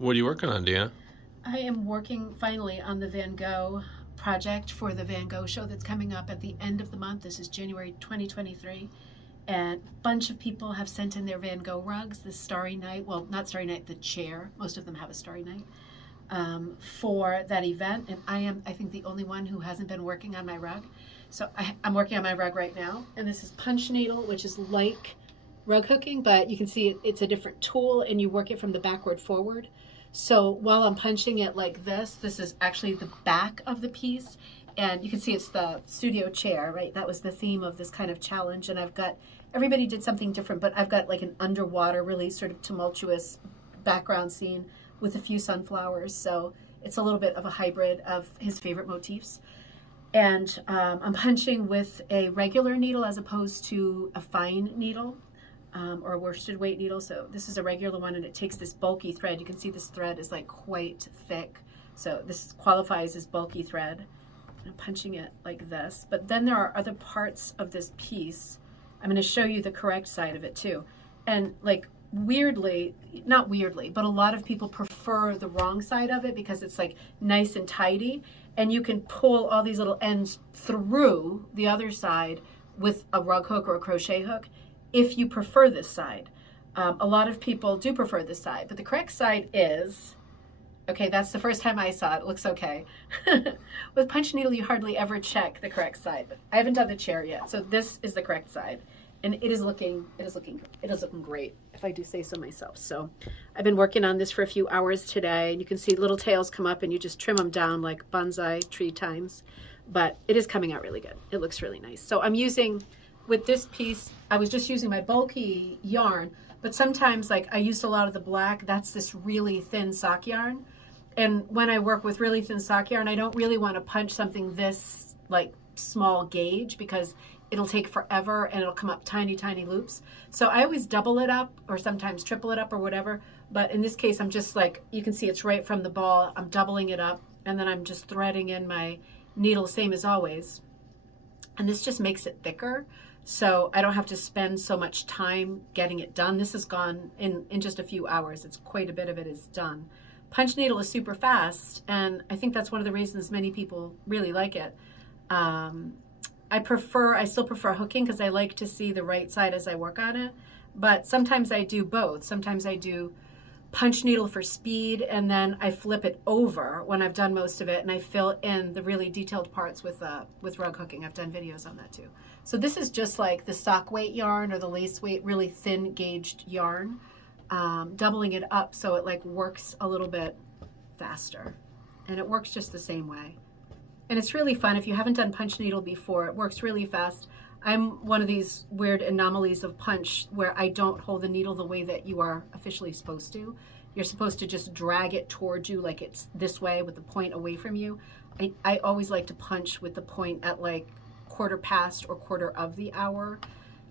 What are you working on, Deanna? I am working finally on the Van Gogh project for the Van Gogh show that's coming up at the end of the month. This is January 2023. And a bunch of people have sent in their Van Gogh rugs, the Starry Night, well, not Starry Night, the chair. Most of them have a Starry Night for that event. And I think, the only one who hasn't been working on my rug. So I'm working on my rug right now. And this is punch needle, which is like rug hooking, but you can see it's a different tool and you work it from the backward forward. So while I'm punching it like this is actually the back of the piece. And you can see it's the studio chair, right? That was the theme of this kind of challenge. And everybody did something different, but I've got like an underwater, really sort of tumultuous background scene with a few sunflowers. So it's a little bit of a hybrid of his favorite motifs. And I'm punching with a regular needle as opposed to a fine needle. Or a worsted weight needle. So this is a regular one and it takes this bulky thread. You can see this thread is like quite thick. So this qualifies as bulky thread. I'm punching it like this. But then there are other parts of this piece. I'm going to show you the correct side of it too. And like weirdly, not weirdly, but a lot of people prefer the wrong side of it because it's like nice and tidy. And you can pull all these little ends through the other side with a rug hook or a crochet hook, if you prefer this side. A lot of people do prefer this side, but the correct side is, okay, that's the first time I saw it. It looks okay. With punch needle, you hardly ever check the correct side, but I haven't done the chair yet. So this is the correct side. And it is looking great, if I do say so myself. So I've been working on this for a few hours today. You can see little tails come up and you just trim them down like bonsai tree times, but it is coming out really good. It looks really nice. So I'm using, with this piece, I was just using my bulky yarn, but sometimes like I used a lot of the black. That's this really thin sock yarn. And when I work with really thin sock yarn, I don't really want to punch something this like small gauge because it'll take forever and it'll come up tiny, tiny loops. So I always double it up or sometimes triple it up or whatever. But in this case, I'm just like, you can see it's right from the ball. I'm doubling it up and then I'm just threading in my needle, same as always. And this just makes it thicker. So I don't have to spend so much time getting it done. This is gone in just a few hours. It's quite a bit of it is done. Punch needle is super fast, and I think that's one of the reasons many people really like it. I still prefer hooking because I like to see the right side as I work on it, but sometimes I do both. Sometimes I do punch needle for speed, and then I flip it over when I've done most of it, and I fill in the really detailed parts with rug hooking. I've done videos on that too. So this is just like the sock weight yarn or the lace weight, really thin gauged yarn, doubling it up so it like works a little bit faster, and it works just the same way. And it's really fun. If you haven't done punch needle before, it works really fast. I'm one of these weird anomalies of punch where I don't hold the needle the way that you are officially supposed to. You're supposed to just drag it towards you like it's this way with the point away from you. I always like to punch with the point at like quarter past or quarter of the hour.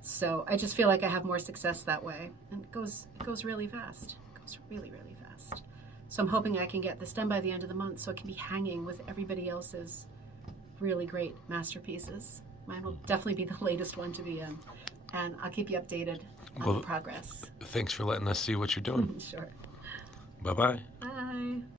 So I just feel like I have more success that way. And it goes really fast. It goes really, really fast. So I'm hoping I can get this done by the end of the month so it can be hanging with everybody else's really great masterpieces. Mine will definitely be the latest one to be in. And I'll keep you updated on the progress. Thanks for letting us see what you're doing. Sure. Bye-bye.